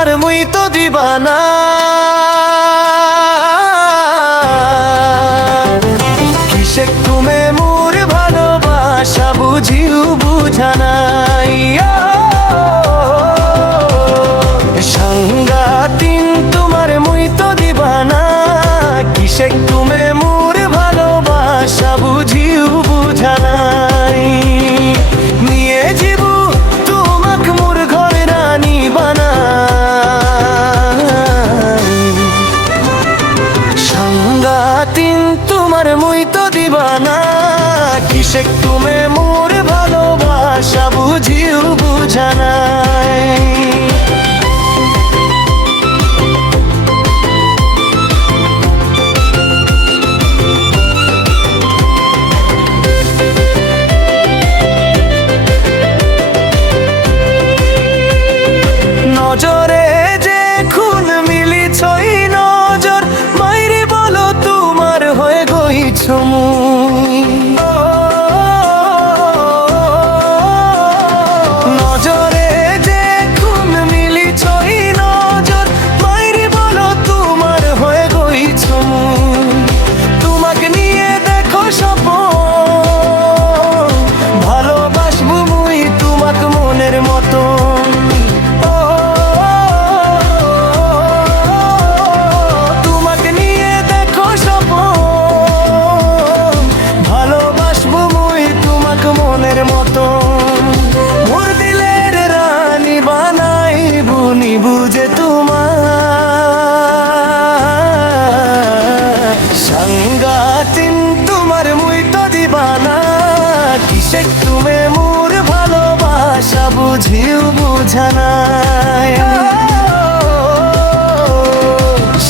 তোমার মুই তো দিবানা। কিসে তুমি মোর ভালোবাসা বুঝিও বুঝানাই। সাংগাতিন তোমার মুই তো দিবানা। কিসে তুমি মোর ভালোবাসা বুঝিও বুঝানাই। নিয়ে যাব তোমাক মোর ঘরে রানী বানাই। সাংগাতিন তোমার মুই তো দিবানা। কিসে তুমি মোর ভালোবাসা বুঝিও বুঝানাই। নজরে যে খুন মিলিছই নজর, মাইরে বলো তোমার হয়ে গইছ মুই। নজরে যে খুন মিলিছই নজর, মাইরে বলো তোমার হয়ে গইছ মুই। তোমাকে নিয়ে দেখো স্বপ্ন, ভালোবাসবো মুই তোমাক মনের মতো। মোর দিলের রানী বানাই বুনি বুঝে তোমার। সাংগাতিন তোমার মুই তো দিবানা। কিসে তুমি মোর ভালোবাসা বুঝিও বুঝানাই।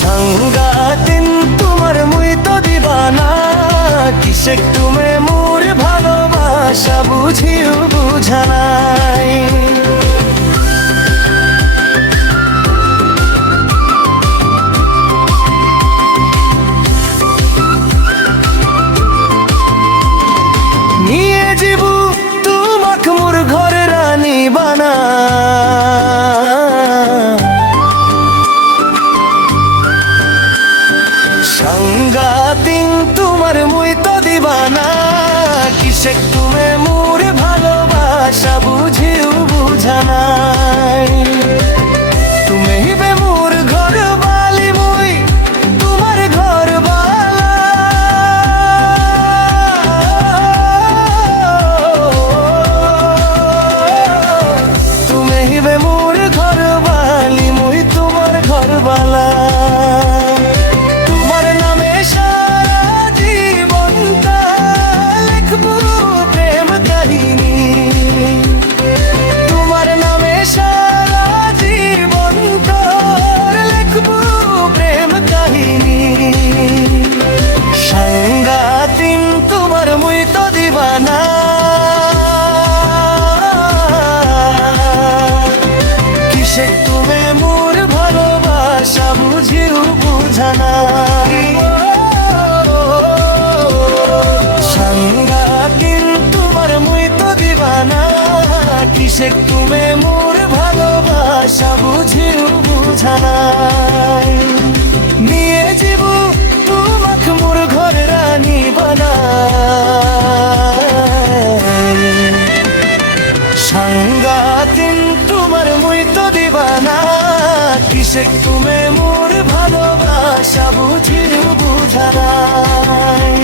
সাংগাতিন তোমার মুই তো দিবানা। কিসে তুমি মোর ভালোবাসা বুঝিও বুঝানাই। নিয়ে যাব তোমাক মোর ঘরে রানী বানা। সাংগাতিন তোমার মুই তো দিবানা। কিসে তুমি মোর ভালোবাসা বুঝিও বুঝানাই। তুমি বে মোর ঘর বালি মুই তোমার ঘর বালা। তুমি বে মোর ঘর বালি মুই তোমার ঘর বালা। সাংগাতিন তোমার মুই তো দিবানা। কিসে তুমি মোর ভালোবাসা বুঝিও বুঝানাই। সাংগাতিন তোমার মুই তো দিবানা। কিসে তুমি মোর ভালোবাসা বুঝিও বুঝানাই। নিয়ে যাব তোমাক মোর ঘরে রানী বানাই। সাংগাতিন তোমার মুই তো দিবানা। কিসে তুমি মোর ভালোবাসা বুঝিও বুঝানাই।